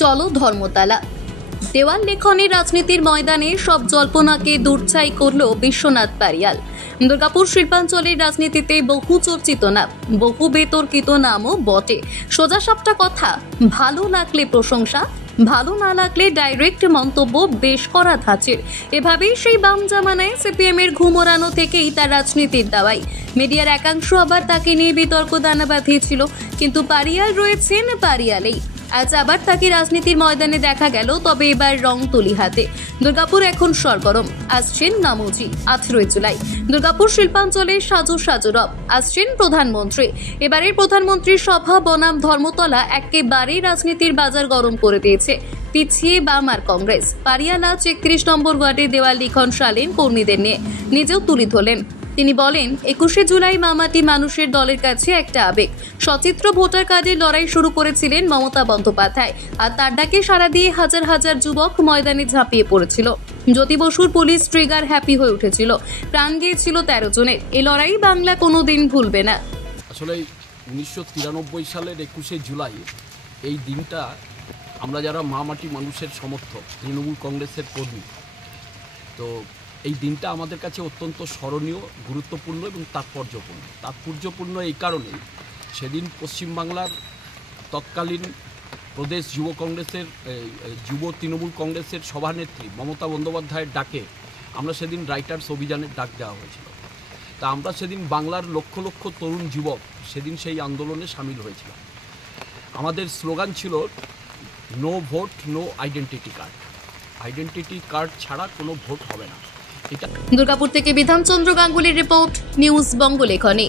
চলো ধর্মতলা। দেওয়াল লেখনের রাজনীতির ময়দানে সব জল্পনাকে দূরছাই করল বিশ্বনাথ পারিয়াল। দুর্গাপুর শিল্পাঞ্চলের রাজনীতিতে বহু চর্চিত নাম, বহু বিতর্কিত নামও বটে। সোজা সাপটা কথা, ভালো লাগলে প্রশংসা, ভালো না লাগলে ডাইরেক্ট মন্তব্য বেশ করা ধাঁচের। এভাবেই সেই বাম জামানায় সিপিএম এর ঘুম ওড়ানো থেকেই তার রাজনীতির দাওয়াই। মিডিয়ার একাংশ আবার তাকে নিয়ে বিতর্ক দানা বাঁধিয়েছিল, কিন্তু পারিয়াল রয়েছেন পারিয়ালেই। আজ আবার তাকে রাজনীতির ময়দানে দেখা গেল, তবে এবার রং তুলি হাতে। দুর্গাপুর এখন সরগরম। আসছেন নামুজি 18 জুলাই। দুর্গাপুর শিল্পাঞ্চলের সাজো সাজো রব। আসছেন প্রধানমন্ত্রী। এবারের প্রধানমন্ত্রীর সভা বনাম ধর্মতলা একেবারেই রাজনীতির বাজার গরম করে দিয়েছে। পিছিয়ে বাম আর কংগ্রেস। পারিয়াল আজ 31 নম্বর ওয়ার্ডে দেওয়াল লিখন শালীন কর্মীদের নিয়ে নিজেও তুলি ধরলেন। তিনি বলেন, 21 জুলাই মামাটি মানুষের দলের কাছে একটা আবেগ। সচিত্র ভোটার কার্ডের লড়াই শুরু করেছিলেন মমতা বন্দ্যোপাধ্যায়, আর তার ডাকে সাড়া দিয়ে হাজার হাজার যুবক ময়দানে ঝাঁপিয়ে পড়েছিল। জ্যোতি বসুর পুলিশ ট্রিগার হ্যাপি হয়ে উঠেছিল। প্রাণ গিয়েছিল 13 জনের। এই লড়াই বাংলা কোনোদিন ভুলবে না। আসলে 1993 সালের 21 জুলাই এই দিনটা আমরা যারা মামাটি মানুষের সমর্থক, তৃণমূল কংগ্রেসের কর্মী, তো এই দিনটা আমাদের কাছে অত্যন্ত স্মরণীয়, গুরুত্বপূর্ণ এবং তাৎপর্যপূর্ণ এই কারণেই সেদিন পশ্চিমবাংলার তৎকালীন প্রদেশ যুব তৃণমূল কংগ্রেসের সভানেত্রী মমতা বন্দ্যোপাধ্যায়ের ডাকে আমরা সেদিন রাইটার্স অভিযানের ডাক দেওয়া হয়েছিল। তা আমরা সেদিন বাংলার লক্ষ লক্ষ তরুণ যুবক সেদিন সেই আন্দোলনে সামিল হয়েছিল। আমাদের স্লোগান ছিল no vote no identity card. Identity card ছাড়া কোনো ভোট হবে না। দুর্গাপুর থেকে বিধানচন্দ্র গাঙ্গুলির রিপোর্ট, নিউজ বঙ্গলেখনী।